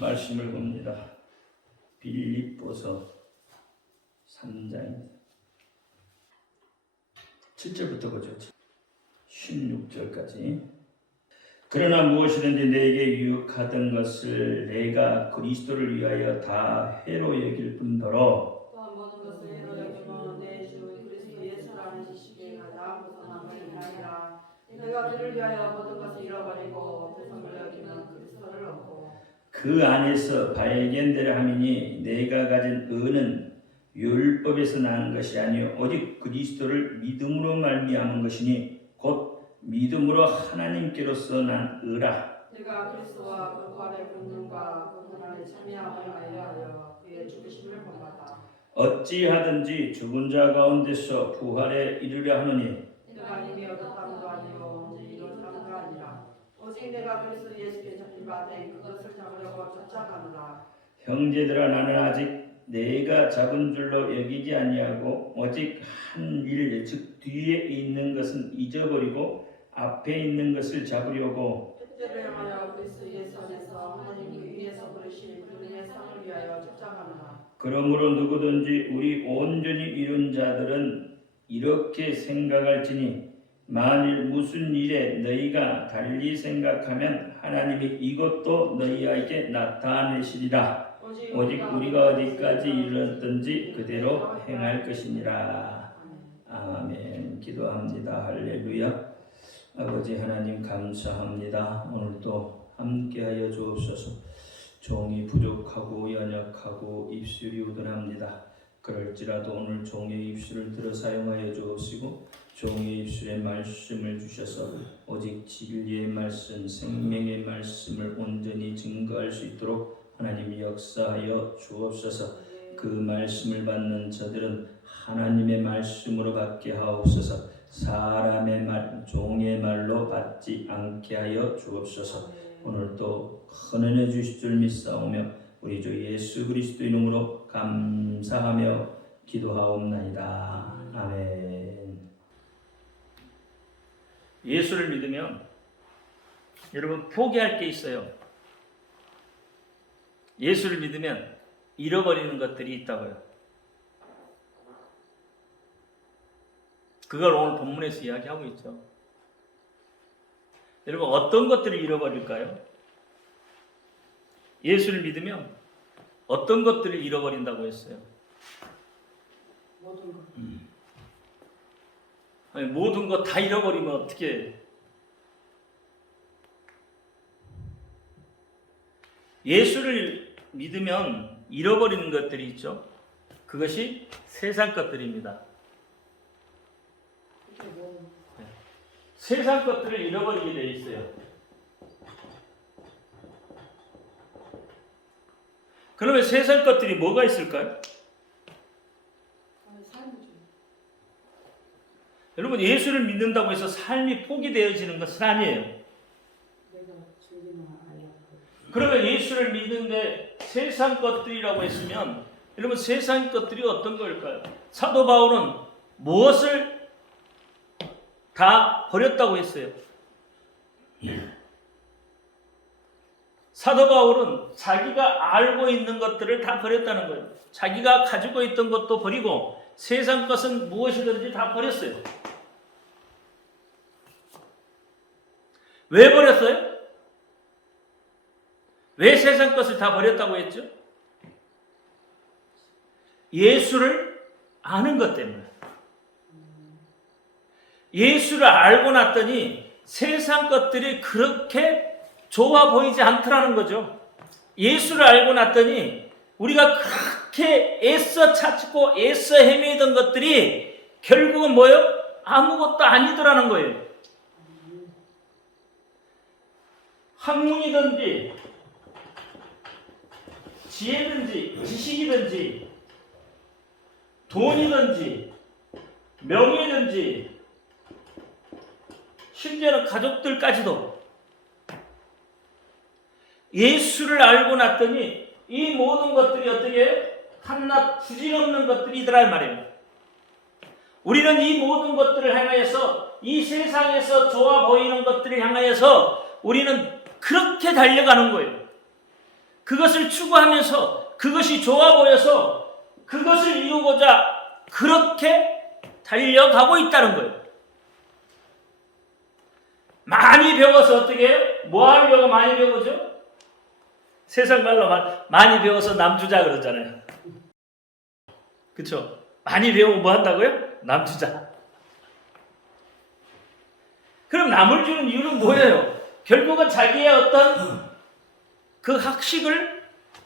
말씀을 봅니다. 빌립보서 3장입니다. 7절부터 보죠. 16절까지. 그러나 무엇이든지 내게 유익하던 것을 내가 그리스도를 위하여 다 해로 여길 뿐더러 또한 모든 것을 해로 여기면 내 주 그리스도 예수라는 지식에 가장 벗어난 것이 아니라 내가 그를 위하여 모든 것을 잃어버리고 대성을 여기면 그리스도를 얻고 그 안에서 발견되려 함이니 내가 가진 의는 율법에서 난 것이 아니요 오직 그리스도를 믿음으로 말미암은 것이니 곧 믿음으로 하나님께로서 난 의라. 내가 그리스도와 그 부활의 권능과 그 고난의 참여함을 알려하여 그의 죽으심을 본받아 어찌하든지 죽은 자 가운데서 부활에 이르려 하느니 내가 이미 얻었다고도 아니요 언제 이루었다고도 아니라 오직 내가 그리스도 예수께 잡힌 바 된 그것을 잡으려고 쫓아가노라. 형제들아 나는 아직 내가 잡은 줄로 여기지 아니하고 오직 한 일 즉 뒤에 있는 것은 잊어버리고 앞에 있는 것을 잡으려고 뜻대로 향하여 그리스도 예수 안에서 하나님 그 위에서 부르신 그분의 상을 위하여 쫓아가노라. 그러므로 누구든지 우리 온전히 이룬 자들은 이렇게 생각할지니 만일 무슨 일에 너희가 달리 생각하면 하나님이 이것도 너희에게 나타내시리라. 오직 우리가 어디까지 이르렀든지 그대로 행할 것이니라. 아멘. 기도합니다. 할렐루야. 아버지 하나님 감사합니다. 오늘도 함께하여 주옵소서. 종이 부족하고 연약하고 입술이 우둔합니다. 그럴지라도 오늘 종의 입술을 들어 사용하여 주옵시고 종의 입술에 말씀을 주셔서 오직 진리의 말씀, 생명의 말씀을 온전히 증거할 수 있도록 하나님이 역사하여 주옵소서. 그 말씀을 받는 저들은 하나님의 말씀으로 받게 하옵소서. 사람의 말, 종의 말로 받지 않게 하여 주옵소서. 오늘도 헌은혜 주실 줄 믿사오며 우리 주 예수 그리스도 이름으로 감사하며 기도하옵나이다. 아멘. 예수를 믿으면 여러분 포기할 게 있어요. 예수를 믿으면 잃어버리는 것들이 있다고요. 그걸 오늘 본문에서 이야기하고 있죠. 여러분 어떤 것들을 잃어버릴까요? 예수를 믿으면 어떤 것들을 잃어버린다고 했어요? 모든 것. 아니, 모든 것 다 잃어버리면 어떻게 해? 예수를 믿으면 잃어버리는 것들이 있죠. 그것이 세상 것들입니다. 세상 것들을 잃어버리게 되어 있어요. 그러면 세상 것들이 뭐가 있을까요? 여러분 예수를 믿는다고 해서 삶이 포기되어지는 것은 아니에요. 그러면 예수를 믿는데 세상 것들이라고 했으면 여러분 세상 것들이 어떤 걸까요? 사도 바울은 무엇을 다 버렸다고 했어요? 사도 바울은 자기가 알고 있는 것들을 다 버렸다는 거예요. 자기가 가지고 있던 것도 버리고 세상 것은 무엇이든지 다 버렸어요. 왜 버렸어요? 왜 세상 것을 다 버렸다고 했죠? 예수를 아는 것 때문에. 예수를 알고 났더니 세상 것들이 그렇게 좋아 보이지 않더라는 거죠. 예수를 알고 났더니 우리가 그렇게 애써 찾고 애써 헤매던 것들이 결국은 뭐예요? 아무것도 아니더라는 거예요. 학문이든지 지혜든지 지식이든지 돈이든지 명예든지 심지어는 가족들까지도 예수를 알고 났더니 이 모든 것들이 어떻게 해요? 한낱 부질없는 것들이더라 이 말이에요. 우리는 이 모든 것들을 향하여서 이 세상에서 좋아 보이는 것들을 향하여서 우리는 그렇게 달려가는 거예요. 그것을 추구하면서 그것이 좋아 보여서 그것을 이루고자 그렇게 달려가고 있다는 거예요. 많이 배워서 어떻게 해요? 뭐 하려고 많이 배우죠? 세상 말로 많이 배워서 남주자 그러잖아요. 그쵸? 많이 배우고 뭐 한다고요? 남주자. 그럼 남을 주는 이유는 뭐예요? 결국은 자기의 어떤 그 학식을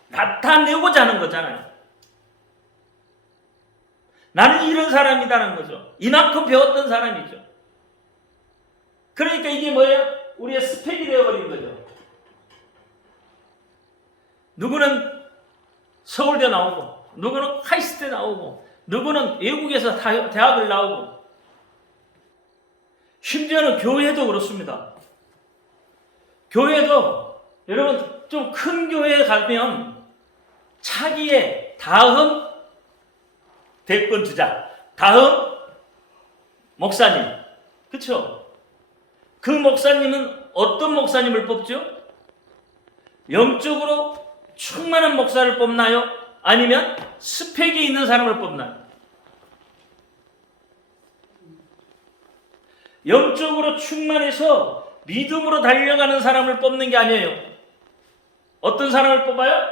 나타내고자 하는 거잖아요. 나는 이런 사람이라는 거죠. 이만큼 배웠던 사람이죠. 그러니까 이게 뭐예요? 우리의 스펙이 되어버린 거죠. 누구는 서울대 나오고, 누구는 카이스트에 나오고, 누구는 외국에서 대학을 나오고, 심지어는 교회도 그렇습니다. 교회도 여러분 좀 큰 교회에 가면 차기의 다음 대권 주자, 다음 목사님, 그렇죠? 그 목사님은 어떤 목사님을 뽑죠? 영적으로 충만한 목사를 뽑나요? 아니면 스펙이 있는 사람을 뽑나요? 영적으로 충만해서 믿음으로 달려가는 사람을 뽑는 게 아니에요. 어떤 사람을 뽑아요?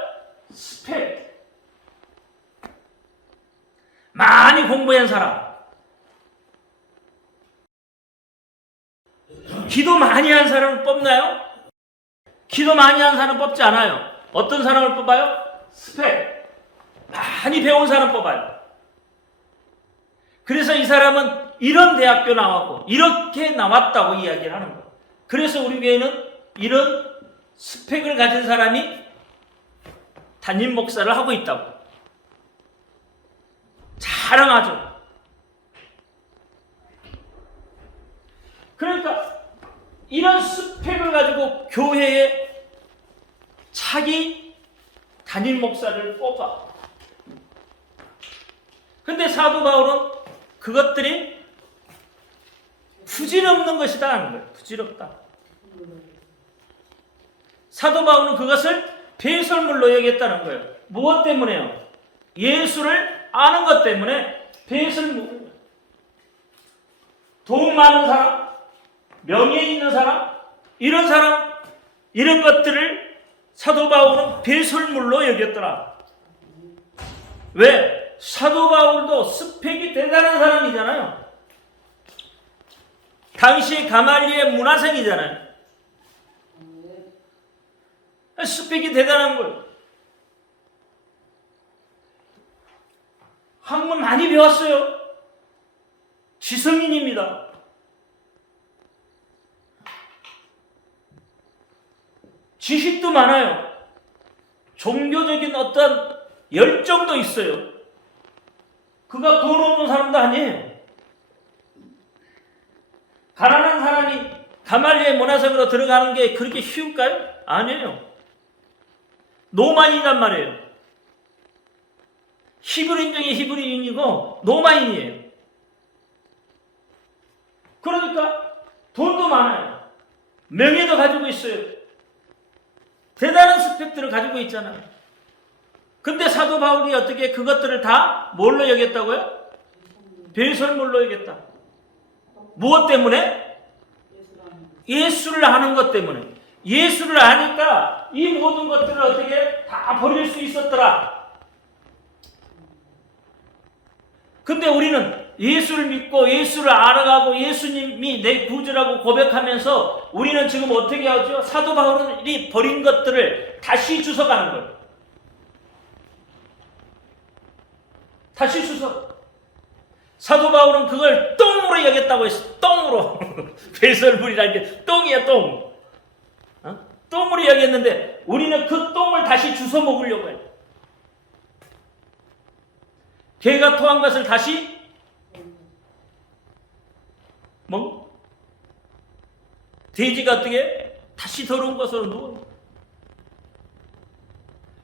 스펙. 많이 공부한 사람. 기도 많이 한 사람을 뽑나요? 기도 많이 한 사람 뽑지 않아요. 어떤 사람을 뽑아요? 스펙. 많이 배운 사람 뽑아요. 그래서 이 사람은 이런 대학교 나왔고 이렇게 나왔다고 이야기를 하는 거예요. 그래서 우리 교회는 이런 스펙을 가진 사람이 담임 목사를 하고 있다고 자랑하죠. 그러니까 이런 스펙을 가지고 교회에 차기 담임 목사를 뽑아. 근데 사도 바울은 그것들이 부질없는 것이다 하는 거예요. 부질없다. 사도 바울은 그것을 배설물로 여겼다는 거예요. 무엇 때문에요? 예수를 아는 것 때문에 배설물. 돈 많은 사람, 명예 있는 사람, 이런 것들을 사도 바울은 배설물로 여겼더라. 왜? 사도 바울도 스펙이 대단한 사람이잖아요. 당시 가말리엘 문화생이잖아요. 스펙이 대단한 거예요. 학문 많이 배웠어요. 지성인입니다. 지식도 많아요. 종교적인 어떤 열정도 있어요. 그가 돈 없는 사람도 아니에요. 가난한 사람이 가말리엘 문화생으로 들어가는 게 그렇게 쉬울까요? 아니에요. 노마인이란 말이에요. 히브리인 중에 히브리인이고 노마인이에요. 그러니까 돈도 많아요. 명예도 가지고 있어요. 대단한 스펙들을 가지고 있잖아요. 근데 사도 바울이 어떻게 그것들을 다 뭘로 여겼다고요? 배설물로 여겼다. 무엇 때문에? 예수를 아는 것 때문에. 예수를 아니까 이 모든 것들을 어떻게 다 버릴 수 있었더라. 근데 우리는 예수를 믿고 예수를 알아가고 예수님이 내 구주라고 고백하면서 우리는 지금 어떻게 하죠? 사도 바울이 버린 것들을 다시 주워가는 거예요. 다시 주워. 사도 바울은 그걸 똥으로 여겼다고 했어. 똥으로. 배설물이라는 게 똥이야, 똥. 똥으로 여겼는데 우리는 그 똥을 다시 주워 먹으려고 해요. 개가 토한 것을 다시 돼지가 어떻게 다시 더러운 것으로 누워.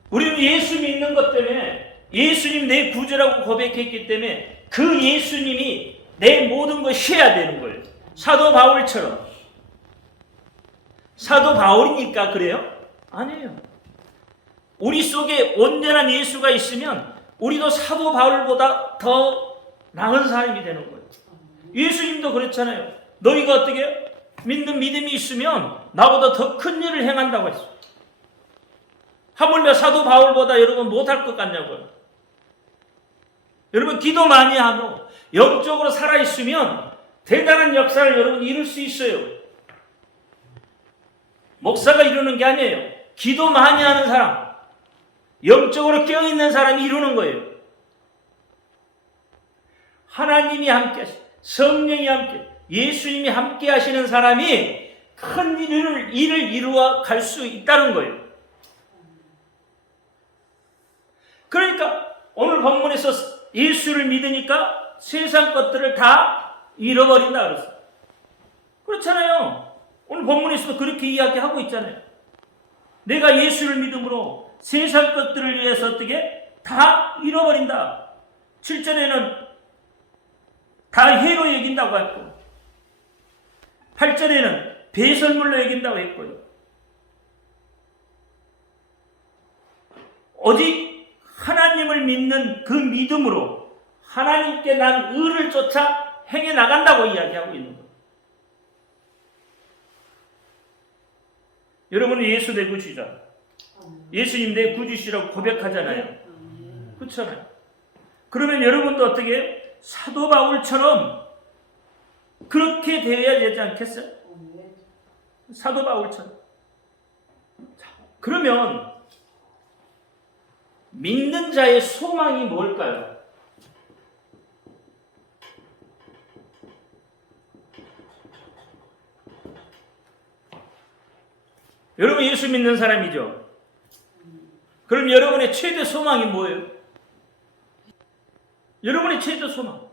우리는 예수 믿는 것 때문에 예수님 내 구주라고 고백했기 때문에 그 예수님이 내 모든 걸 쉬어야 되는 거예요. 사도 바울처럼. 사도 바울이니까 그래요? 아니에요. 우리 속에 온전한 예수가 있으면 우리도 사도 바울보다 더 나은 사람이 되는 거예요. 예수님도 그랬잖아요. 너희가 어떻게 믿는 믿음이 있으면 나보다 더 큰 일을 행한다고 했어요. 하물며 사도 바울보다 여러분 못할 것 같냐고요. 여러분 기도 많이 하고 영적으로 살아있으면 대단한 역사를 여러분 이룰 수 있어요. 목사가 이루는 게 아니에요. 기도 많이 하는 사람, 영적으로 깨어있는 사람이 이루는 거예요. 하나님이 함께 하시고 성령이 함께, 예수님이 함께 하시는 사람이 큰 일을 이루어 갈 수 있다는 거예요. 그러니까 오늘 본문에서 예수를 믿으니까 세상 것들을 다 잃어버린다 그랬어요. 그렇잖아요. 오늘 본문에서도 그렇게 이야기하고 있잖아요. 내가 예수를 믿음으로 세상 것들을 위해서 어떻게 다 잃어버린다. 7절에는 다 해로 여긴다고 했고 8절에는 배설물로 여긴다고 했고요. 오직 하나님을 믿는 그 믿음으로 하나님께 난 의를 쫓아 행해 나간다고 이야기하고 있는 거예요. 여러분은 예수 내 구주자, 예수님 내 구주시라고 고백하잖아요. 그렇잖아요. 그러면 여러분도 어떻게 사도 바울처럼 그렇게 되어야 되지 않겠어요? 사도 바울처럼. 자, 그러면 믿는 자의 소망이 뭘까요? 여러분 예수 믿는 사람이죠? 그럼 여러분의 최대 소망이 뭐예요? 여러분의 최대 소망.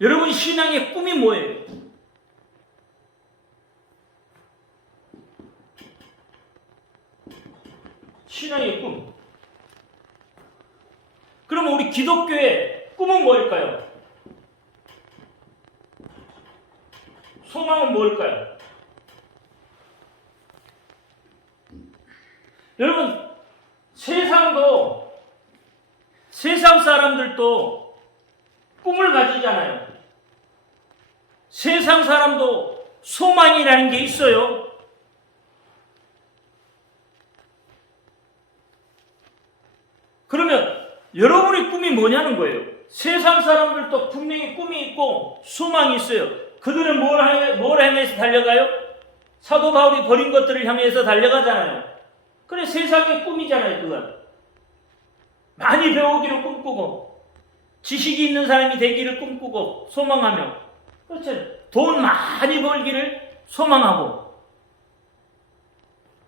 여러분 신앙의 꿈이 뭐예요? 신앙의 꿈. 그러면 우리 기독교의 꿈은 뭘까요? 소망은 뭘까요? 여러분 세상도 세상 사람들도 꿈을 가지잖아요. 세상 사람도 소망이라는 게 있어요. 그러면 여러분의 꿈이 뭐냐는 거예요. 세상 사람들도 분명히 꿈이 있고 소망이 있어요. 그들은 뭘 향해서 달려가요? 사도 바울이 버린 것들을 향해서 달려가잖아요. 그래 세상의 꿈이잖아요. 그건 많이 배우기를 꿈꾸고 지식이 있는 사람이 되기를 꿈꾸고 소망하며, 그렇죠? 돈 많이 벌기를 소망하고,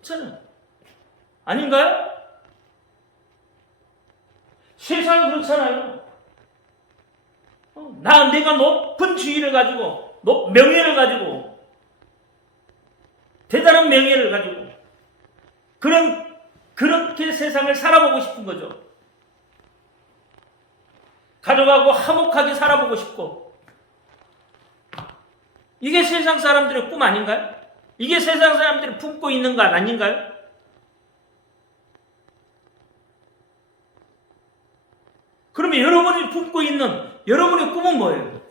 그렇죠? 아닌가요? 세상은 그렇잖아요. 내가 높은 지위를 가지고, 명예를 가지고, 대단한 명예를 가지고, 그렇게 세상을 살아보고 싶은 거죠. 가족하고 화목하게 살아보고 싶고. 이게 세상 사람들의 꿈 아닌가요? 이게 세상 사람들이 품고 있는 것 아닌가요? 그러면 여러분이 품고 있는 여러분의 꿈은 뭐예요?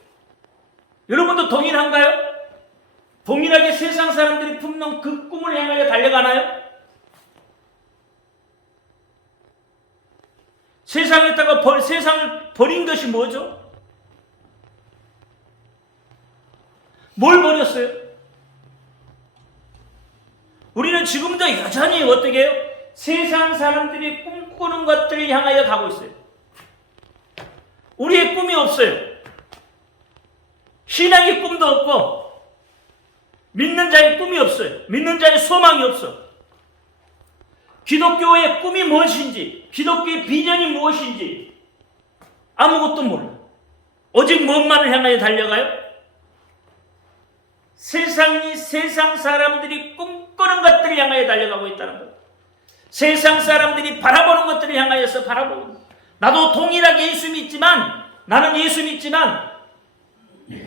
여러분도 동일한가요? 동일하게 세상 사람들이 품는 그 꿈을 향하여 달려가나요? 세상에다가 세상을 버린 것이 뭐죠? 뭘 버렸어요? 우리는 지금도 여전히 어떻게 해요? 세상 사람들이 꿈꾸는 것들을 향하여 가고 있어요. 우리의 꿈이 없어요. 신앙의 꿈도 없고 믿는 자의 꿈이 없어요. 믿는 자의 소망이 없어. 기독교의 꿈이 무엇인지, 기독교의 비전이 무엇인지 아무것도 몰라. 오직 뭔만을 향하여 달려가요? 세상 사람들이 꿈꾸는 것들을 향하여 달려가고 있다는 거예요. 세상 사람들이 바라보는 것들을 향하여서 바라보는 거예요. 나도 동일하게 예수 믿지만, 나는 예수 믿지만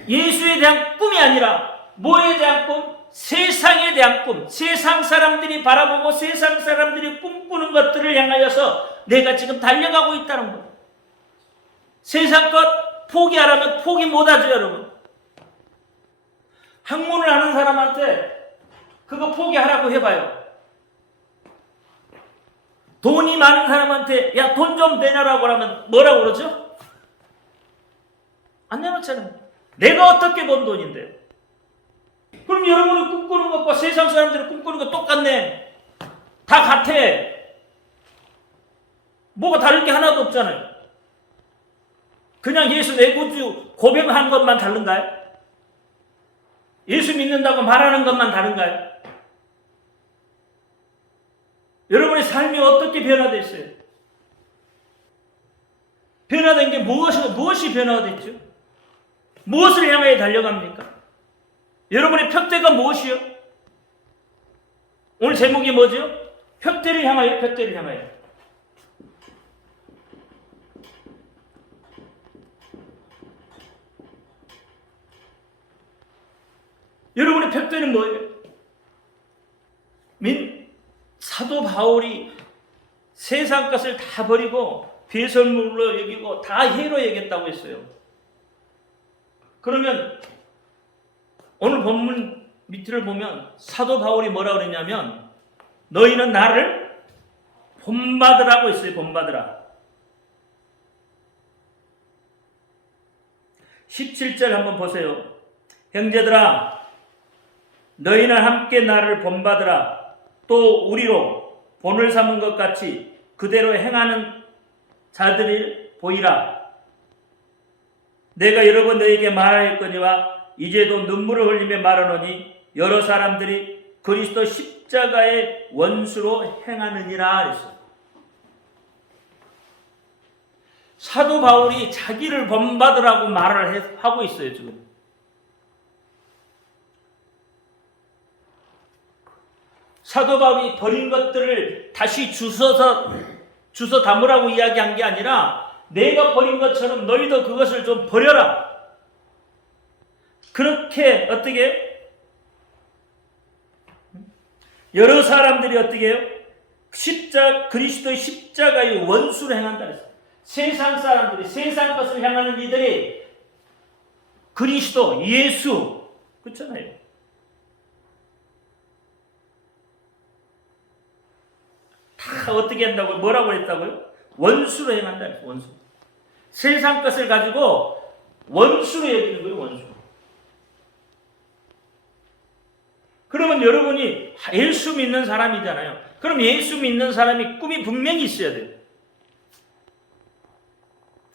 예수에 대한 꿈이 아니라 뭐에 대한 꿈? 세상에 대한 꿈, 세상 사람들이 바라보고 세상 사람들이 꿈꾸는 것들을 향하여서 내가 지금 달려가고 있다는 거예요. 세상 것 포기하라면 포기 못하죠, 여러분. 학문을 하는 사람한테 그거 포기하라고 해봐요. 돈이 많은 사람한테 야, 돈 좀 내놔라고 하면 뭐라고 그러죠? 안 내놓잖아요. 내가 어떻게 번 돈인데요? 그럼 여러분이 꿈꾸는 것과 세상 사람들이 꿈꾸는 거 똑같네. 다 같아. 뭐가 다를 게 하나도 없잖아요. 그냥 예수 내 구주 고백한 것만 다른가요? 예수 믿는다고 말하는 것만 다른가요? 여러분의 삶이 어떻게 변화됐어요? 변화된 게 무엇이 변화됐죠? 무엇을 향하여 달려갑니까? 여러분의 표대가 무엇이요? 오늘 제목이 뭐죠? 표대를 향하여, 표대를 향하여. 여러분의 표대는 뭐예요? 사도 바울이 세상 것을 다 버리고 배설물로 여기고 다 해로 여겼다고 했어요. 그러면 오늘 본문 밑을 보면 사도 바울이 뭐라 그랬냐면 너희는 나를 본받으라고 했어요. 본받으라. 17절 한번 보세요. 형제들아 너희는 함께 나를 본받으라. 또 우리로 본을 삼은 것 같이 그대로 행하는 자들이 보이라. 내가 여러 번 너희에게 말하였거니와 이제도 눈물을 흘리며 말하노니 여러 사람들이 그리스도 십자가의 원수로 행하느니라 했어요. 사도 바울이 자기를 본받으라고 말을 하고 있어요. 지금 사도 바울이 버린 것들을 다시 주워 담으라고 이야기한 게 아니라 내가 버린 것처럼 너희도 그것을 좀 버려라. 그렇게 어떻게 여러 사람들이 어떻게 해요? 그리스도의 십자가의 원수를 행한다 그랬어요. 세상 사람들이 세상 것을 향하는 이들이 그리스도 예수 그렇잖아요. 다 어떻게 한다고요? 뭐라고 했다고요? 원수로 행한다 그랬어요. 원수. 세상 것을 가지고 원수로 여기는 거예요. 원수. 그러면 여러분이 예수 믿는 사람이잖아요. 그럼 예수 믿는 사람이 꿈이 분명히 있어야 돼요.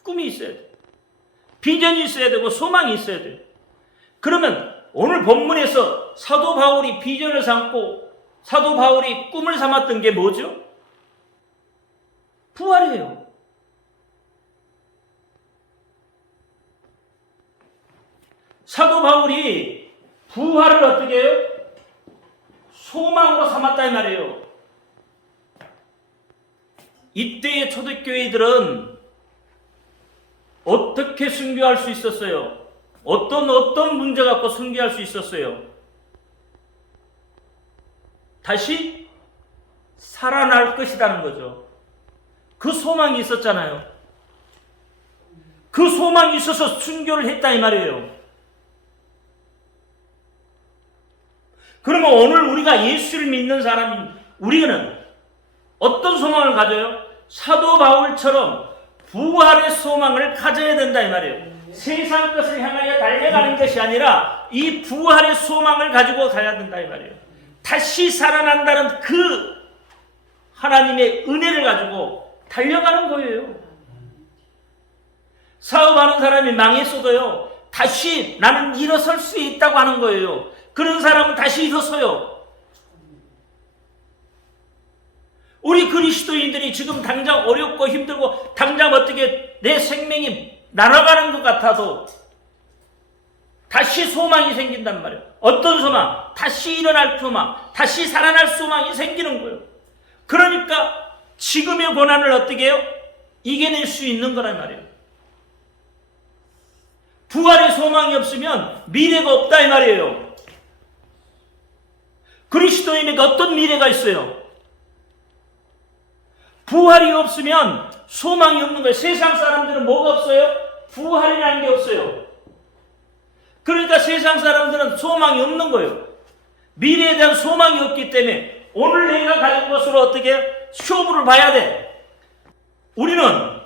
꿈이 있어야 돼요. 비전이 있어야 되고 소망이 있어야 돼요. 그러면 오늘 본문에서 사도 바울이 비전을 삼고 사도 바울이 꿈을 삼았던 게 뭐죠? 부활이에요. 사도 바울이 부활을 어떻게 해요? 소망으로 삼았다 이 말이에요. 이때의 초대교회들은 어떻게 순교할 수 있었어요? 어떤 문제 갖고 순교할 수 있었어요? 다시 살아날 것이라는 거죠. 그 소망이 있었잖아요. 그 소망이 있어서 순교를 했다 이 말이에요. 그러면 오늘 우리가 예수를 믿는 사람인 우리는 어떤 소망을 가져요? 사도 바울처럼 부활의 소망을 가져야 된다 이 말이에요. 세상 것을 향하여 달려가는 것이 아니라 이 부활의 소망을 가지고 가야 된다 이 말이에요. 다시 살아난다는 그 하나님의 은혜를 가지고 달려가는 거예요. 사업하는 사람이 망했어도요, 다시 나는 일어설 수 있다고 하는 거예요. 그런 사람은 다시 일어서요. 우리 그리스도인들이 지금 당장 어렵고 힘들고 당장 어떻게 내 생명이 날아가는 것 같아도 다시 소망이 생긴단 말이에요. 어떤 소망? 다시 일어날 소망, 다시 살아날 소망이 생기는 거예요. 그러니까 지금의 고난을 어떻게 해요? 이겨낼 수 있는 거란 말이에요. 부활의 소망이 없으면 미래가 없다 이 말이에요. 그리스도인에게 어떤 미래가 있어요? 부활이 없으면 소망이 없는 거예요. 세상 사람들은 뭐가 없어요? 부활이라는 게 없어요. 그러니까 세상 사람들은 소망이 없는 거예요. 미래에 대한 소망이 없기 때문에 오늘 내가 가진 것으로 어떻게 쇼부를 봐야 돼. 우리는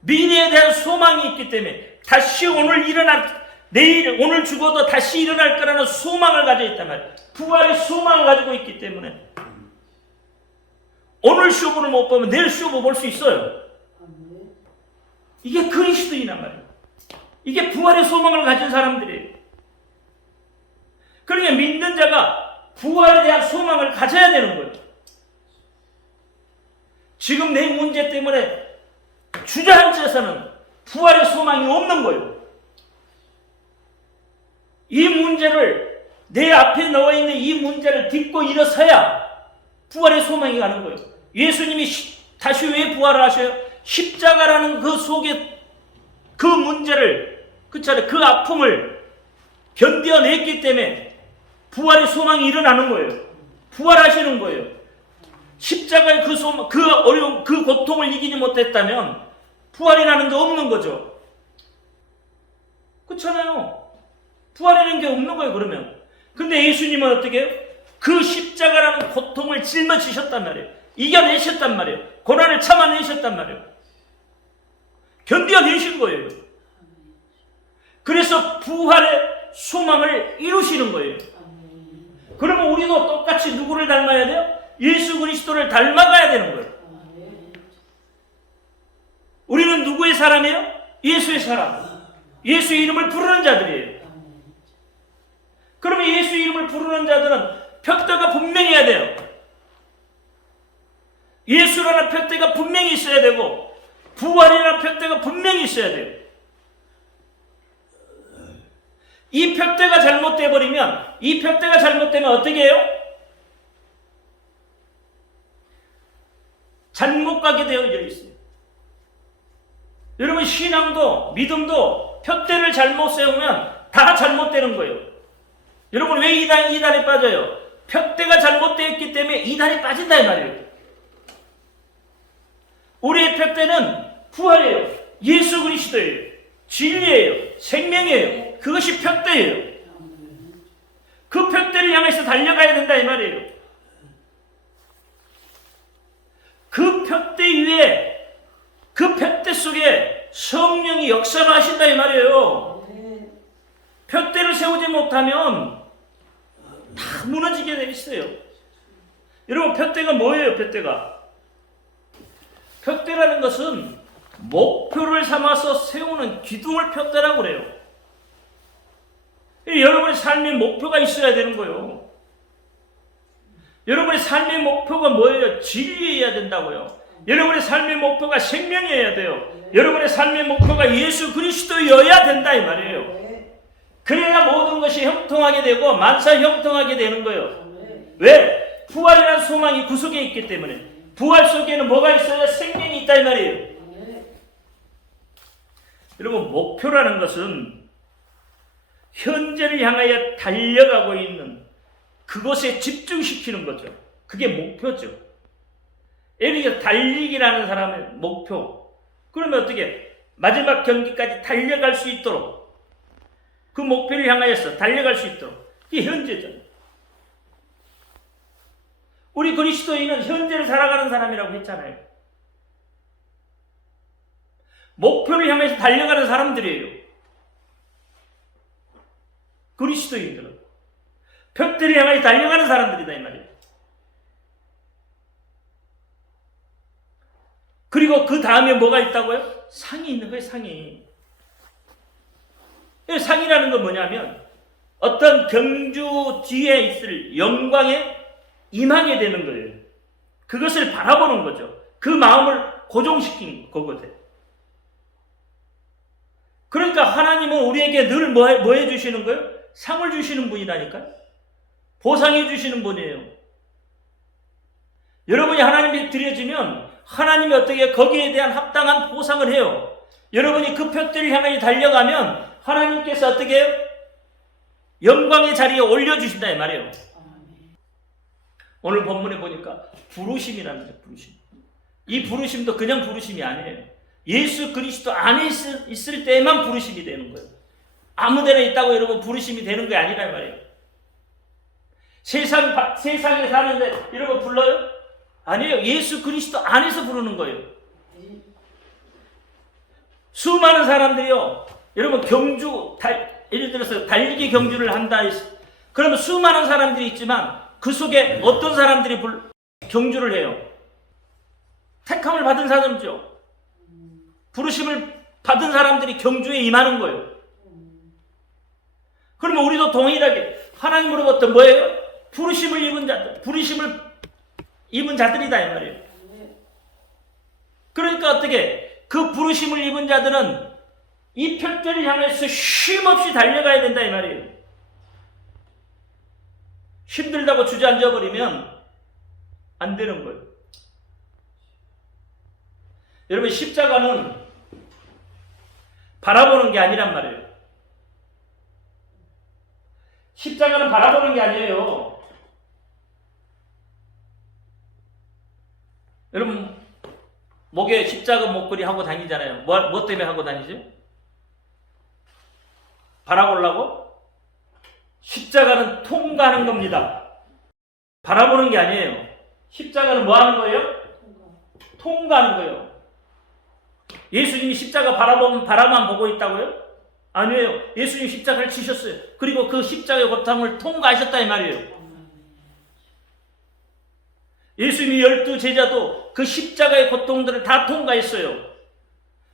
미래에 대한 소망이 있기 때문에 다시 오늘 내일 오늘 죽어도 다시 일어날 거라는 소망을 가지고 있단 말이에요. 부활의 소망을 가지고 있기 때문에 오늘 쇼부를 못 보면 내일 쇼부 볼 수 있어요. 이게 그리스도인란 말이에요. 이게 부활의 소망을 가진 사람들이에요. 그러니까 믿는 자가 부활에 대한 소망을 가져야 되는 거예요. 지금 내 문제 때문에 주저앉아서는 부활의 소망이 없는 거예요. 이 문제를 내 앞에 나와 있는 이 문제를 딛고 일어서야 부활의 소망이 가는 거예요. 예수님이 다시 왜 부활을 하셔요? 십자가라는 그 속에 그 문제를 그 아픔을 견뎌냈기 때문에 부활의 소망이 일어나는 거예요. 부활하시는 거예요. 십자가의 그 소망, 그 어려움, 그 고통을 이기지 못했다면 부활이라는 게 없는 거죠. 그렇잖아요. 부활이라는 게 없는 거예요, 그러면. 근데 예수님은 어떻게 해요? 그 십자가라는 고통을 짊어지셨단 말이에요. 이겨내셨단 말이에요. 고난을 참아내셨단 말이에요. 견뎌내신 거예요. 그래서 부활의 소망을 이루시는 거예요. 그러면 우리도 똑같이 누구를 닮아야 돼요? 예수 그리스도를 닮아가야 되는 거예요. 우리는 누구의 사람이에요? 예수의 사람. 예수의 이름을 부르는 자들이에요. 그러면 예수 이름을 부르는 자들은 표대가 분명해야 돼요. 예수라는 표대가 분명히 있어야 되고 부활이라는 표대가 분명히 있어야 돼요. 이 표대가 잘못되면 어떻게 해요? 잘못 가게 되어져 있어요. 여러분 신앙도 믿음도 표대를 잘못 세우면 다 잘못되는 거예요. 여러분 왜 이단에 빠져요? 표대가 잘못되었기 때문에 이단에 빠진다 이 말이에요. 우리의 표대는 부활이에요. 예수 그리스도예요. 진리예요. 생명이에요. 그것이 표대예요. 그 표대를 향해서 달려가야 된다 이 말이에요. 그 표대 위에 그 표대 속에 성령이 역사를 하신다 이 말이에요. 표대를 세우지 못하면 다 무너지게 돼 있어요. 여러분 표대가 뭐예요? 표대라는 것은 목표를 삼아서 세우는 기둥을 표대라고 그래요. 여러분의 삶의 목표가 있어야 되는 거예요. 여러분의 삶의 목표가 뭐예요? 진리여야 된다고요. 여러분의 삶의 목표가 생명이어야 돼요. 여러분의 삶의 목표가 예수 그리스도여야 된다 이 말이에요. 그래야 모든 것이 형통하게 되고 만사 형통하게 되는 거예요. 왜? 부활이라는 소망이 그 속에 있기 때문에. 부활 속에는 뭐가 있어야 생명이 있다 이 말이에요. 여러분 목표라는 것은 현재를 향하여 달려가고 있는 그것에 집중시키는 거죠. 그게 목표죠. 예를 들어 달리기라는 사람의 목표. 그러면 어떻게 마지막 경기까지 달려갈 수 있도록 그 목표를 향하여서 달려갈 수 있도록 그게 현재죠. 우리 그리스도인은 현재를 살아가는 사람이라고 했잖아요. 목표를 향해서 달려가는 사람들이에요. 그리스도인들은 표대를 향해 달려가는 사람들이다 이 말이에요. 그리고 그 다음에 뭐가 있다고요? 상이 있는 거예요. 상이. 상이라는 건 뭐냐면 어떤 경주 뒤에 있을 영광에 임하게 되는 거예요. 그것을 바라보는 거죠. 그 마음을 고정시킨 거거든. 그러니까 하나님은 우리에게 늘 뭐 해주시는 거예요? 상을 주시는 분이라니까요. 보상해 주시는 분이에요. 여러분이 하나님께 드려지면 하나님이 어떻게 거기에 대한 합당한 보상을 해요. 여러분이 그 표대를 향해 달려가면 하나님께서 어떻게 해요? 영광의 자리에 올려주신다 이 말이에요. 오늘 본문에 보니까 부르심이라는 거죠. 부르심. 이 부르심도 그냥 부르심이 아니에요. 예수 그리스도 안에 있을 때만 부르심이 되는 거예요. 아무데나 있다고 여러분 부르심이 되는 게 아니란 말이에요. 세상에 사는데 여러분 불러요? 아니에요. 예수 그리스도 안에서 부르는 거예요. 수많은 사람들이요. 여러분 예를 들어서 달리기 경주를 한다. 그러면 수많은 사람들이 있지만 그 속에 어떤 사람들이 경주를 해요? 택함을 받은 사람이죠. 부르심을 받은 사람들이 경주에 임하는 거예요. 그러면 우리도 동일하게 하나님으로부터 뭐예요? 부르심을 입은 자들이다 이 말이에요. 그러니까 어떻게 그 부르심을 입은 자들은 이 표대를 향해서 쉼없이 달려가야 된다 이 말이에요. 힘들다고 주저앉아 버리면 안 되는 거예요. 여러분 십자가는 바라보는 게 아니란 말이에요. 십자가는 바라보는 게 아니에요. 여러분 목에 십자가 목걸이 하고 다니잖아요. 뭐 때문에 하고 다니죠? 바라보려고? 십자가는 통과하는 겁니다. 바라보는 게 아니에요. 십자가는 뭐 하는 거예요? 통과하는 거예요. 예수님이 십자가 바라만 보고 있다고요? 아니에요. 예수님 십자가를 지셨어요. 그리고 그 십자가의 고통을 통과하셨다 이 말이에요. 예수님이 12제자도 그 십자가의 고통들을 다 통과했어요.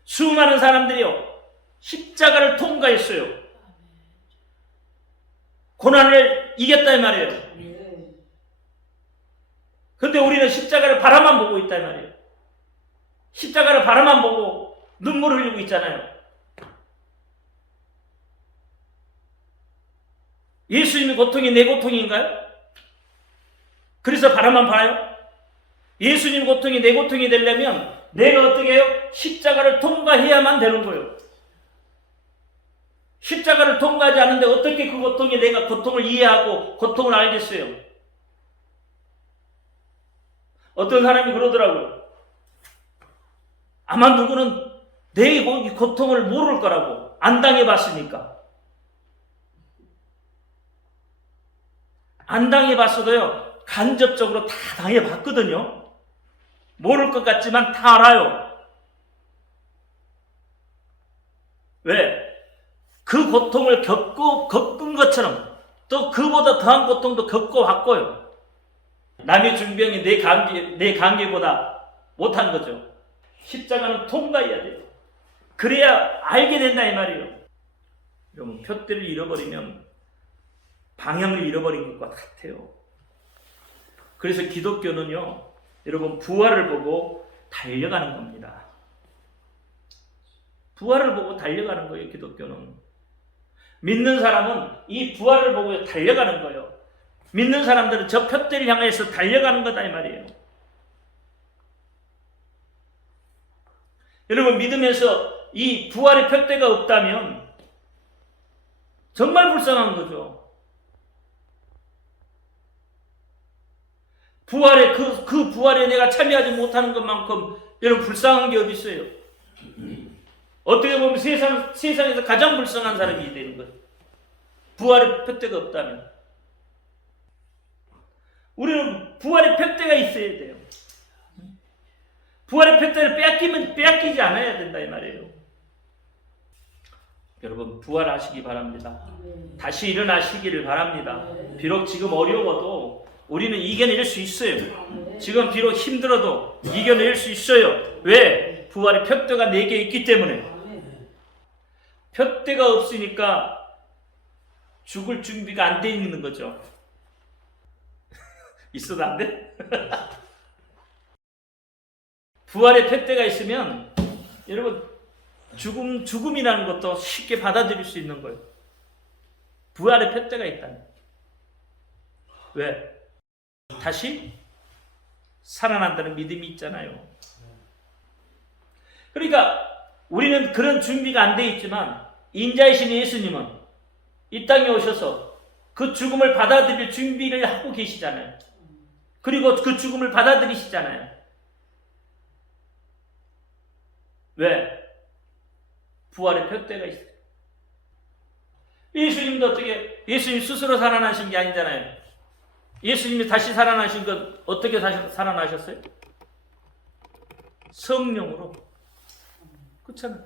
수많은 사람들이요. 십자가를 통과했어요. 고난을 이겼다 이 말이에요. 근데 우리는 십자가를 바라만 보고 있다 이 말이에요. 십자가를 바라만 보고 눈물을 흘리고 있잖아요. 예수님의 고통이 내 고통인가요? 그래서 바라만 봐요? 예수님 고통이 내 고통이 되려면 내가 어떻게 해요? 십자가를 통과해야만 되는 거예요. 십자가를 통과하지 않는데 어떻게 그 고통에 내가 고통을 이해하고 고통을 알겠어요? 어떤 사람이 그러더라고요. 아마 누구는 내 고통을 모를 거라고. 안 당해봤으니까. 안 당해봤어도요. 간접적으로 다 당해봤거든요. 모를 것 같지만 다 알아요. 왜? 그 고통을 겪은 것처럼 또 그보다 더한 고통도 겪어왔고요. 남의 중병이 내 감기보다 못한 거죠. 십자가는 통과해야 돼요. 그래야 알게 된다 이 말이에요. 여러분 표대를 잃어버리면 방향을 잃어버린 것과 같아요. 그래서 기독교는요. 여러분 부활을 보고 달려가는 겁니다. 부활을 보고 달려가는 거예요. 기독교는. 믿는 사람은 이 부활을 보고 달려가는 거예요. 믿는 사람들은 저 표대를 향해서 달려가는 거다 이 말이에요. 여러분 믿으면서 이 부활의 표대가 없다면 정말 불쌍한 거죠. 부활에 그 부활에 내가 참여하지 못하는 것만큼 여러분 불쌍한 게 어디 있어요? 어떻게 보면 세상에서 가장 불쌍한 사람이 되는 거예요. 부활의 표대가 없다면. 우리는 부활의 표대가 있어야 돼요. 부활의 표대를 빼앗기지 않아야 된다 이 말이에요. 여러분 부활하시기 바랍니다. 다시 일어나시기를 바랍니다. 비록 지금 어려워도 우리는 이겨낼 수 있어요. 지금 비록 힘들어도 이겨낼 수 있어요. 왜? 부활의 표대가 내게 있기 때문에. 표대가 없으니까 죽을 준비가 안 돼 있는 거죠. 있어도 안 돼? 부활의 표대가 있으면 여러분 죽음이라는 것도 쉽게 받아들일 수 있는 거예요. 부활의 표대가 있다는. 왜? 다시 살아난다는 믿음이 있잖아요. 그러니까 우리는 그런 준비가 안 돼 있지만 인자이신 예수님은 이 땅에 오셔서 그 죽음을 받아들일 준비를 하고 계시잖아요. 그리고 그 죽음을 받아들이시잖아요. 왜? 부활의 표대가 있어요. 예수님도 어떻게, 예수님 스스로 살아나신 게 아니잖아요. 예수님이 다시 살아나신 건 어떻게 다시 살아나셨어요? 성령으로. 그렇잖아요.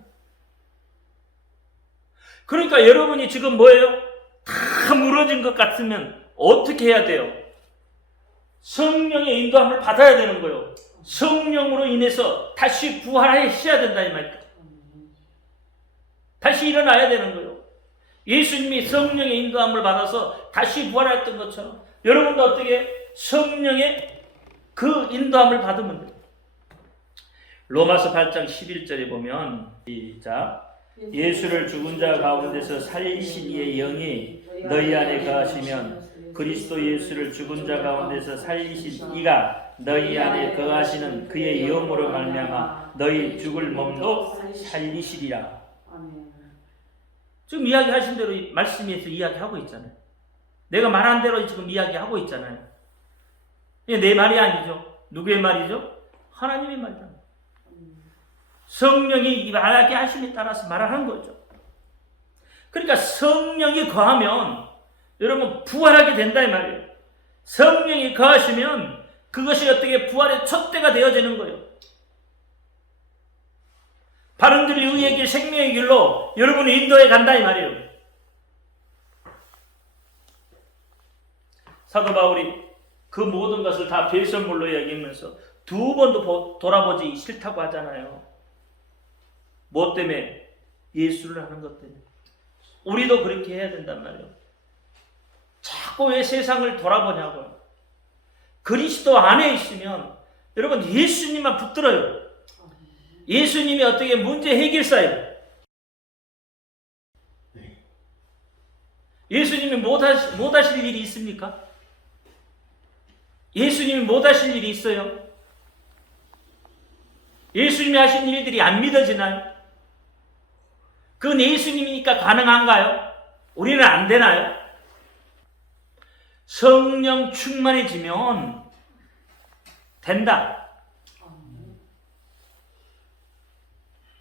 그러니까 여러분이 지금 뭐예요? 다 무너진 것 같으면 어떻게 해야 돼요? 성령의 인도함을 받아야 되는 거예요. 성령으로 인해서 다시 부활하셔야 된다 이 말이에요. 다시 일어나야 되는 거예요. 예수님이 성령의 인도함을 받아서 다시 부활했던 것처럼 여러분도 어떻게 성령의 그 인도함을 받으면 돼요. 로마서 8장 11절에 보면 시작. 예수를 죽은 자 가운데서 살리신 이의 영이 너희 안에 거하시면 그리스도 예수를 죽은 자 가운데서 살리신 이가 너희 안에 거하시는 그의 영으로 말미암아 너희 죽을 몸도 살리시리라. 지금 이야기하신 대로 말씀에서 이야기하고 있잖아요. 내가 말한 대로 지금 이야기하고 있잖아요. 내 말이 아니죠. 누구의 말이죠? 하나님의 말이다. 성령이 말하게 하심에 따라서 말하는 거죠. 그러니까 성령이 거하면 여러분 부활하게 된다 이 말이에요. 성령이 거하시면 그것이 어떻게 부활의 촛대가 되어지는 거예요. 바른들이 의의 길 생명의 길로 여러분을 인도해 간다 이 말이에요. 사도 바울이 그 모든 것을 다 배설물로 여기면서 두 번도 돌아보지 싫다고 하잖아요. 뭐 때문에? 예수를 하는 것 때문에. 우리도 그렇게 해야 된단 말이에요. 자꾸 왜 세상을 돌아보냐고요. 그리스도 안에 있으면 여러분 예수님만 붙들어요. 예수님이 어떻게 문제 해결사예요. 예수님이 못 하실 일이 있습니까? 예수님이 못 하실 일이 있어요? 예수님이 하신 일들이 안 믿어지나요? 그건 예수님이니까 가능한가요? 우리는 안 되나요? 성령 충만해지면 된다.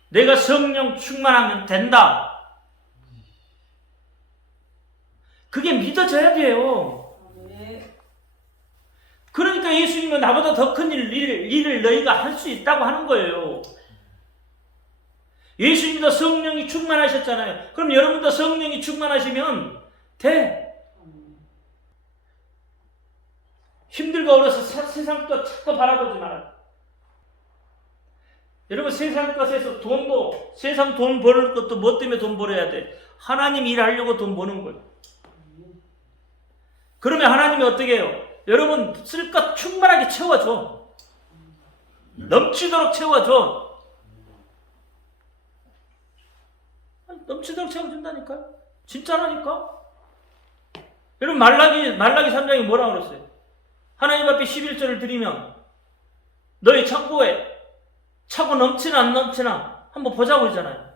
내가 성령 충만하면 된다. 그게 믿어져야 돼요. 그러니까 예수님은 나보다 더 큰 일을 너희가 할 수 있다고 하는 거예요. 예수님도 성령이 충만하셨잖아요. 그럼 여러분도 성령이 충만하시면 돼. 힘들고 어려서 세상 것 자꾸 바라보지 마라. 여러분 세상 것에서 돈도 세상 돈 버는 것도 뭐 때문에 돈 벌어야 돼? 하나님 일하려고 돈 버는 거예요. 그러면 하나님이 어떻게 해요? 여러분 쓸 것 충만하게 채워줘. 넘치도록 채워줘. 넘치도록 채워준다니까요. 진짜라니까. 여러분 말라기 3장이 뭐라고 그랬어요? 하나님 앞에 11절을 드리면 너희 창고에 차고 넘치나 안 넘치나 한번 보자고 그러잖아요.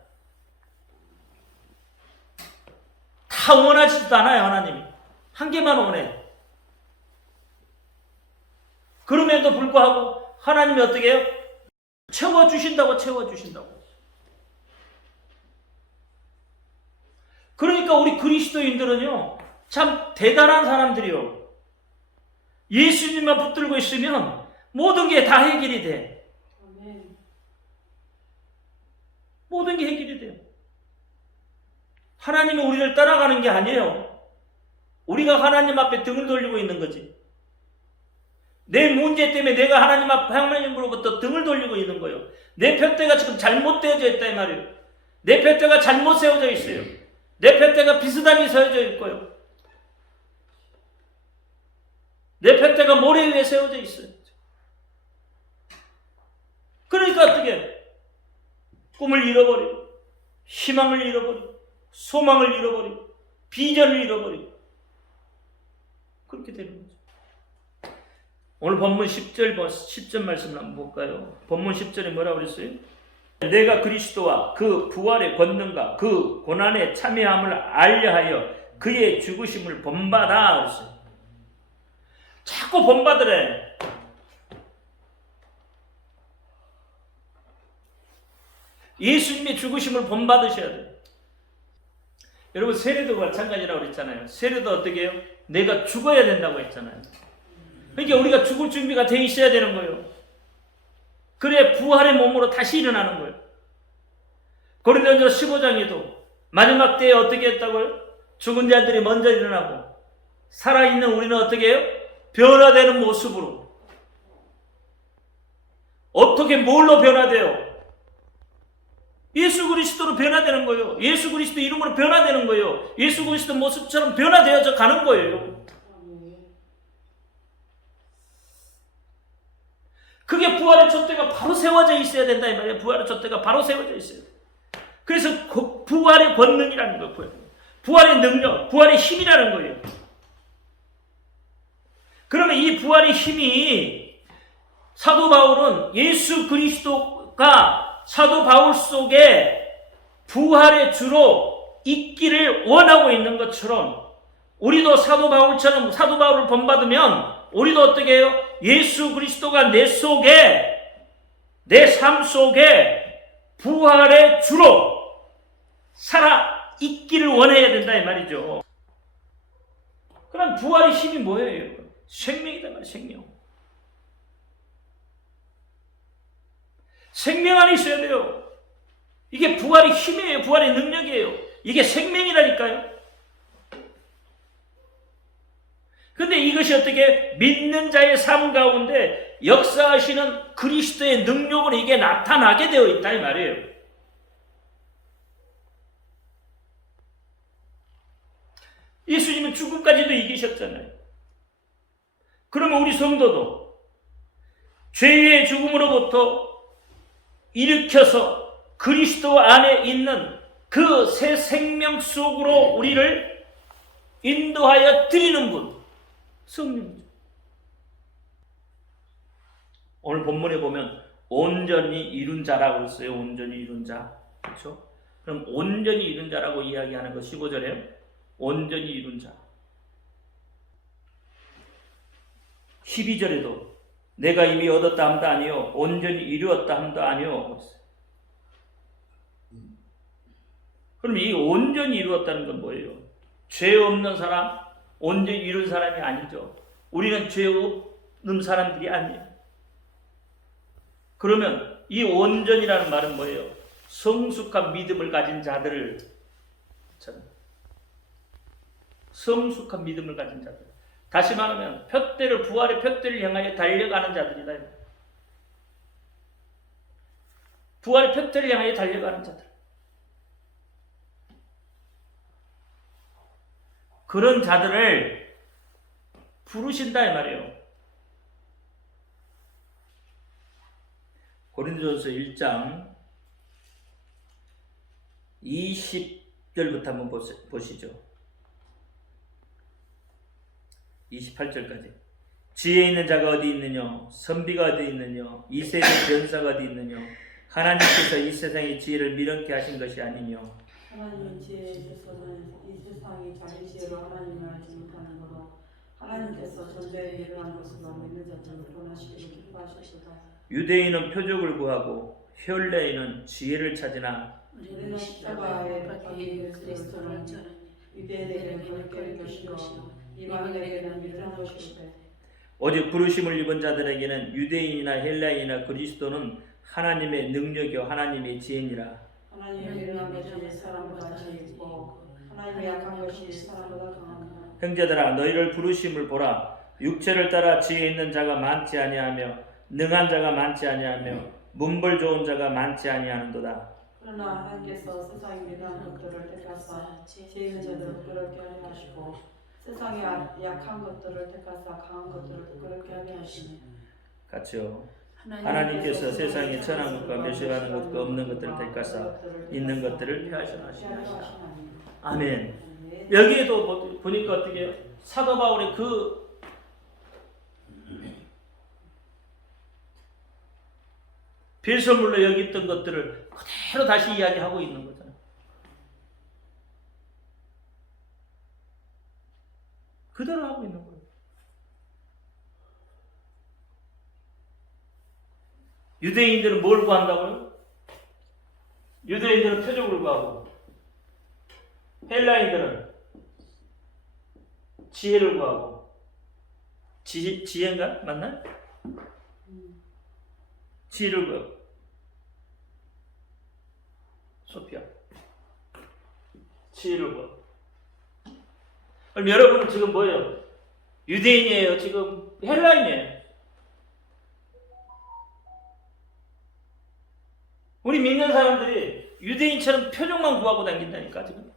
다 원하지도 않아요. 하나님이 한 개만 원해. 그럼에도 불구하고 하나님이 어떻게 해요? 채워주신다고. 그러니까 우리 그리스도인들은요 참 대단한 사람들이요. 예수님만 붙들고 있으면 모든 게 다 해결이 돼. 모든 게 해결이 돼요. 하나님은 우리를 따라가는 게 아니에요. 우리가 하나님 앞에 등을 돌리고 있는 거지. 내 문제 때문에 내가 하나님으로부터 등을 돌리고 있는 거예요. 내 푯대가 지금 잘못되어져 있다 이 말이에요. 내 푯대가 잘못 세워져 있어요. 내 푯대가 비스듬히 세워져 있고요. 내 푯대가 모래 위에 세워져 있어요. 그러니까 어떻게 꿈을 잃어버리고 희망을 잃어버리고 소망을 잃어버리고 비전을 잃어버리고 그렇게 되는 거죠. 오늘 본문 10절 말씀을 한번 볼까요? 본문 10절에 뭐라고 그랬어요? 내가 그리스도와 그 부활의 권능과 그 고난에 참여함을 알려하여 그의 죽으심을 본받아 그랬어요. 자꾸 본받으래. 예수님의 죽으심을 본받으셔야 돼요. 여러분 세례도 마찬가지라고 그랬잖아요. 세례도 어떻게 해요? 내가 죽어야 된다고 했잖아요. 그러니까 우리가 죽을 준비가 돼 있어야 되는 거예요. 그래 부활의 몸으로 다시 일어나는 거예요. 고린도전서 15장에도 마지막 때에 어떻게 했다고요? 죽은 자들이 먼저 일어나고 살아있는 우리는 어떻게 해요? 변화되는 모습으로. 어떻게 뭘로 변화돼요? 예수 그리스도로 변화되는 거예요. 예수 그리스도 이름으로 변화되는 거예요. 예수 그리스도 모습처럼 변화되어져 가는 거예요. 그게 부활의 촛대가 바로 세워져 있어야 된다 이 말이에요. 부활의 촛대가 바로 세워져 있어야 돼요. 그래서 부활의 권능이라는 거예요. 부활의 능력, 부활의 힘이라는 거예요. 그러면 이 부활의 힘이 사도 바울은 예수 그리스도가 사도 바울 속에 부활의 주로 있기를 원하고 있는 것처럼 우리도 사도 바울처럼 사도 바울을 본받으면 우리도 어떻게 해요? 예수 그리스도가 내 속에 내 삶 속에 부활의 주로 살아 있기를 원해야 된다 이 말이죠. 그럼 부활의 힘이 뭐예요? 생명이다 말이에요. 생명. 생명 안에 있어야 돼요. 이게 부활의 힘이에요. 부활의 능력이에요. 이게 생명이라니까요. 근데 이것이 어떻게 믿는 자의 삶 가운데 역사하시는 그리스도의 능력으로 이게 나타나게 되어 있다 이 말이에요. 예수님은 죽음까지도 이기셨잖아요. 그러면 우리 성도도 죄의 죽음으로부터 일으켜서 그리스도 안에 있는 그 새 생명 속으로 우리를 인도하여 드리는 분, 성령이죠. 오늘 본문에 보면 온전히 이룬 자라고 했어요. 온전히 이룬 자. 그렇죠? 그럼 온전히 이룬 자라고 이야기하는 거 15절에요. 온전히 이룬 자. 12절에도 내가 이미 얻었다 함도 아니요 온전히 이루었다 함도 아니요. 그럼 이 온전히 이루었다는 건 뭐예요? 죄 없는 사람, 온전히 이룬 사람이 아니죠. 우리는 죄 없는 사람들이 아니에요. 그러면 이 온전이라는 말은 뭐예요? 성숙한 믿음을 가진 자들을, 성숙한 믿음을 가진 자들. 다시 말하면 표대를, 부활의 표대를 향하여 달려가는 자들이다. 부활의 표대를 향하여 달려가는 자들. 그런 자들을 부르신다 이 말이에요. 고린도전서 1장 20절부터 한번 보시죠. 28절까지. 지혜 있는 자가 어디 있느냐? 선비가 어디 있느냐? 이 세대 변사가 어디 있느냐? 하나님께서 이 세상의 지혜를 미련케 하신 것이 아니며 하나님의 지혜에서는 이 세상이 자기 지혜로 하나님을 알지 못하는 거로 하나님께서 전자에 일어난 것으로 믿는 자들을 구원하시기를 기뻐하셨도다. 유대인은 표적을 구하고 혈레인은 지혜를 찾으나 우리는 십자가에 박힌 그리스도를 유대인에게는 격결인 것이요 이방인에게는 유일한 것이오되 오직 부르심을 입은 자들에게는 유대인이나 헬라인이나 그리스도는 하나님의 능력이요 하나님의 지혜니라. 하나님의 일어난 것이 사람보다 지혜있고 하나님의 약한 것이 사람보다 강하니라. 형제들아 너희를 부르심을 보라. 육체를 따라 지혜 있는 자가 많지 아니하며 능한 자가 많지 아니하며 문벌 좋은 자가 많지 아니하는도다. 그러나 하나님께서 세상에 미련한 것들을 택하사 지혜 있는 자들을 부끄럽게 하려 하시고 세상에 약한 것들을 택하사 강한 것들을 부끄럽게 하게 하시니 같이요. 하나님께서 세상에 천한 것과 멸시하는 것과 없는 것들을 택하사 있는 것들을 폐하시나시니라. 아멘. 여기에도 보니까 어떻게 해요? 사도 바울의 그 배설물로 여겼던 것들을 그대로 다시 이야기하고 있는 거잖아요. 그대로 하고 있는 거예요. 유대인들은 뭘 구한다고요? 유대인들은 표적을 구하고 헬라인들은 지혜를 구하고 지혜인가? 맞나? 지혜를 구하고 소피아 지혜를 구하고. 그럼 여러분은 지금 뭐예요? 유대인이에요? 지금 헬라인이에요? 우리 믿는 사람들이 유대인처럼 표적만 구하고 다닌다니까 지금.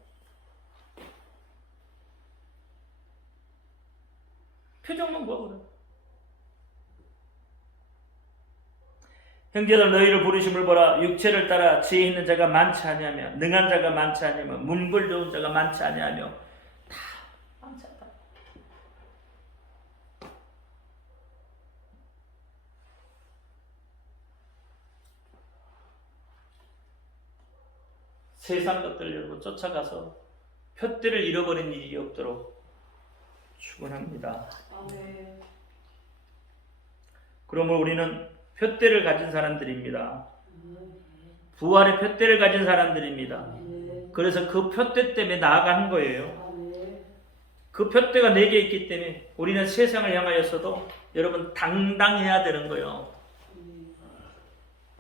표적만 구하고 다녀. 형제들 너희를 부르심을 보라. 육체를 따라 지혜 있는 자가 많지 아니하며 능한 자가 많지 아니하며 문벌 좋은 자가 많지 아니하며 다 많지 않다. 세상 것들을 여러분 쫓아가서 표대를 잃어버린 일이 없도록 축원합니다. 아멘. 그러므로 우리는 표대를 가진 사람들입니다. 부활의 표대를 가진 사람들입니다. 그래서 그 표대 때문에 나아가는 거예요. 그 표대가 내게 있기 때문에 우리는 세상을 향하여서도 여러분 당당해야 되는 거예요.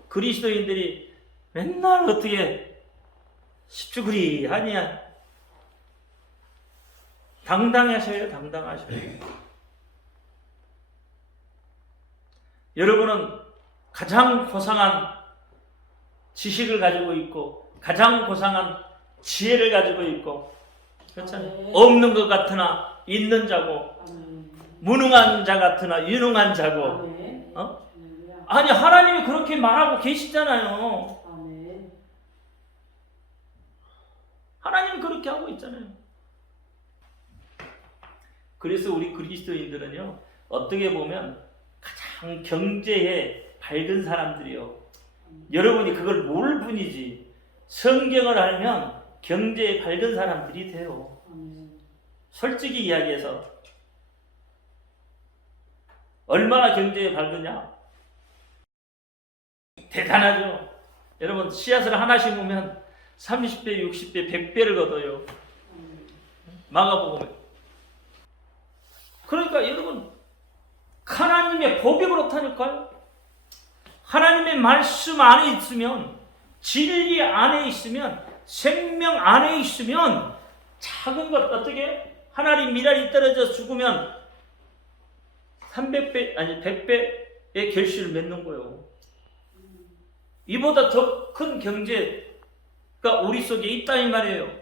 그리스도인들이 맨날 어떻게 십주구리 하냐. 당당하셔요. 당당하셔요. 여러분은 가장 고상한 지식을 가지고 있고 가장 고상한 지혜를 가지고 있고 그렇잖아요. 없는 것 같으나 있는 자고 무능한 자 같으나 유능한 자고 아니 하나님이 그렇게 말하고 계시잖아요. 하나님은 그렇게 하고 있잖아요. 그래서 우리 그리스도인들은요 어떻게 보면 가장 경제에 밝은 사람들이요. 여러분이 그걸 모를 뿐이지 성경을 알면 경제에 밝은 사람들이 돼요. 솔직히 이야기해서 얼마나 경제에 밝으냐? 대단하죠. 여러분 씨앗을 하나 심으면 30배, 60배, 100배를 거둬요. 마가복음에. 그러니까 여러분 하나님의 법이 그렇다니까요. 하나님의 말씀 안에 있으면 진리 안에 있으면 생명 안에 있으면 작은 것 어떻게 하나님 미랄이 떨어져 죽으면 300배 아니 100배의 결실을 맺는 거예요. 이보다 더 큰 경제가 우리 속에 있다 이 말이에요.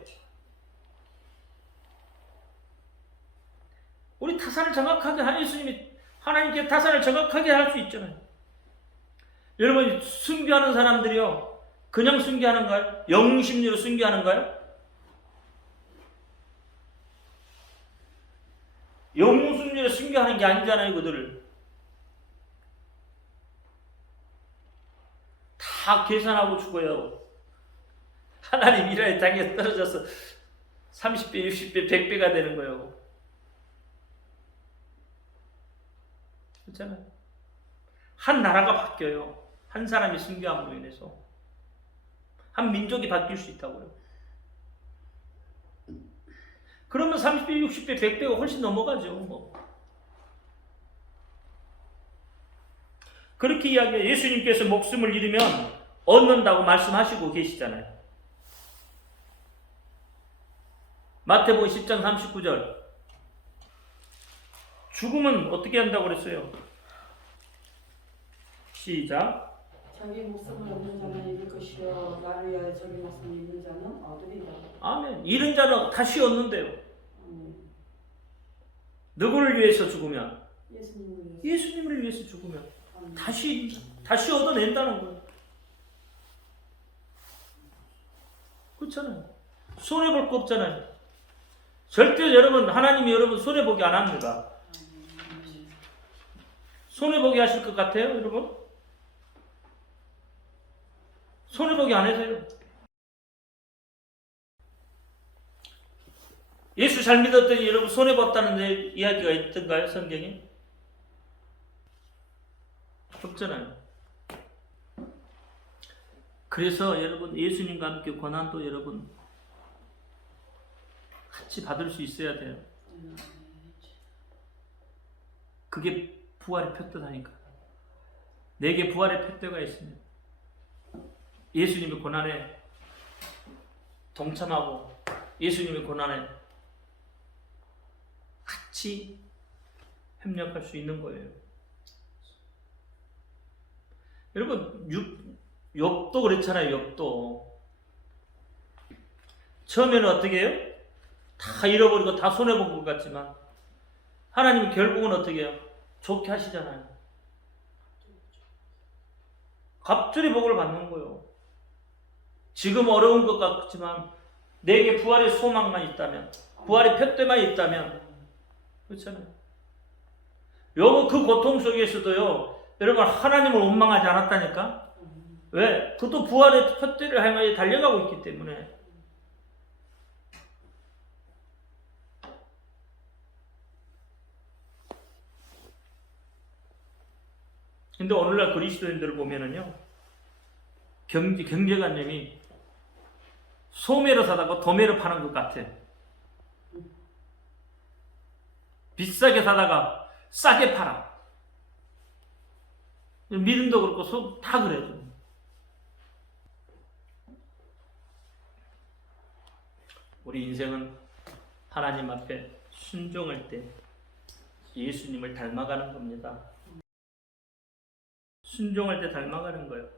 우리 타산을 정확하게 하는 예수님이 하나님께 타산을 정확하게 할 수 있잖아요. 여러분 순교하는 사람들이요 그냥 순교하는가요? 영심리로 순교하는가요? 영심리로 순교하는 게 아니잖아요. 그들을 다 계산하고 죽어요. 하나님 일하에 땅에 떨어져서 30배, 60배, 100배가 되는 거예요. 그렇잖아요. 한 나라가 바뀌어요. 한 사람이 순교함으로 인해서 한 민족이 바뀔 수 있다고요. 그러면 30배, 60배, 100배가 훨씬 넘어가죠. 뭐. 그렇게 이야기해요. 예수님께서 목숨을 잃으면 얻는다고 말씀하시고 계시잖아요. 마태복음 10장 39절 죽음은 어떻게 한다고 그랬어요? 시작. 자기 목숨을 얻는 자는 잃을 것이요 나를 위하여 자기 목숨을 잃는 자는 얻으리라. 아멘. 잃은 자는 다시 얻는데요. 누구를 위해서 죽으면? 예수님을 위해서 죽으면 다시 얻어낸다는 거예요. 그렇잖아요. 손해볼 거 없잖아요. 절대 여러분 하나님이 여러분 손해보기 안 합니다. 손해보기 하실 것 같아요 여러분? 손해보기 안 해서요. 예수 잘 믿었더니 여러분 손해봤다는 이야기가 있던가요 성경에? 없잖아요. 그래서 여러분 예수님과 함께 고난도 여러분 같이 받을 수 있어야 돼요. 그게 부활의 표대다니까. 내게 부활의 표대가 있으면 예수님의 고난에 동참하고 예수님의 고난에 같이 협력할 수 있는 거예요. 여러분 욥도 그렇잖아요. 욥도 처음에는 어떻게 해요? 다 잃어버리고 다 손해본 것 같지만 하나님이 결국은 어떻게 해요? 좋게 하시잖아요. 갑절이 복을 받는 거예요. 지금 어려운 것 같지만 내게 부활의 소망만 있다면, 부활의 표대만 있다면, 그렇잖아요. 여러분 그 고통 속에서도요, 여러분 하나님을 원망하지 않았다니까. 왜? 그것도 부활의 표대를 향하여 달려가고 있기 때문에. 근데 오늘날 그리스도인들을 보면은요, 경제관념이 소매로 사다가 도매로 파는 것 같아. 비싸게 사다가 싸게 팔아. 믿음도 그렇고 다 그래요. 우리 인생은 하나님 앞에 순종할 때 예수님을 닮아가는 겁니다. 순종할 때 닮아가는 거예요.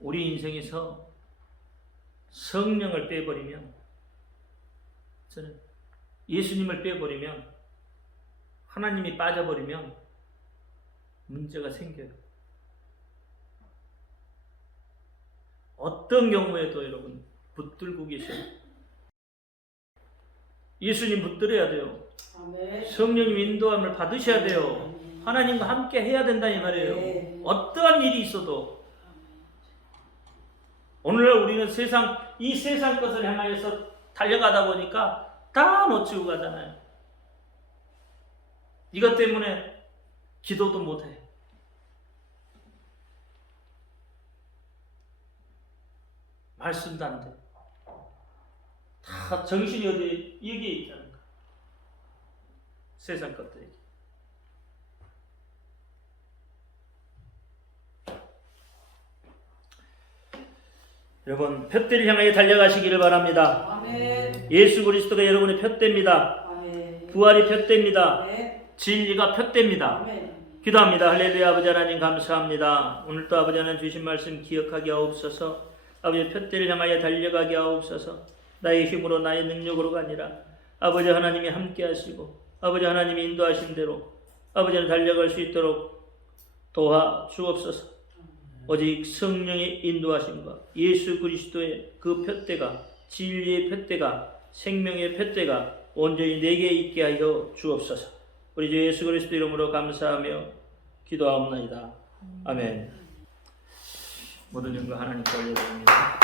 우리 인생에서 성령을 빼버리면, 저는 예수님을 빼버리면, 하나님이 빠져버리면 문제가 생겨요. 어떤 경우에도 여러분 붙들고 계셔요. 예수님 붙들어야 돼요. 아멘. 성령님 인도함을 받으셔야 돼요. 하나님과 함께 해야 된다 이 말이에요. 네. 어떠한 일이 있어도. 오늘날 우리는 이 세상 것을 향하여서 달려가다 보니까 다 놓치고 가잖아요. 이것 때문에 기도도 못해. 말씀도 안 돼. 다 정신이 여기에 있다는 거야. 세상 것들이. 여러분 푯대를 향하여 달려가시기를 바랍니다. 아멘. 예수 그리스도가 여러분의 푯대입니다. 아멘. 부활이 푯대입니다. 아멘. 진리가 푯대입니다. 아멘. 기도합니다. 할렐루야. 아버지 하나님 감사합니다. 오늘도 아버지 하나님 주신 말씀 기억하게 하옵소서. 아버지 푯대를 향하여 달려가게 하옵소서. 나의 힘으로 나의 능력으로가 아니라 아버지 하나님이 함께 하시고 아버지 하나님이 인도하신 대로 아버지는 달려갈 수 있도록 도와 주옵소서. 오직 성령의 인도하심과 예수 그리스도의 그 푯대가, 진리의 푯대가, 생명의 푯대가 온전히 내게 있게 하여 주옵소서. 우리 주 예수 그리스도 이름으로 감사하며 기도하옵나이다. 아멘. 모든 영광 하나님께 올려드립니다.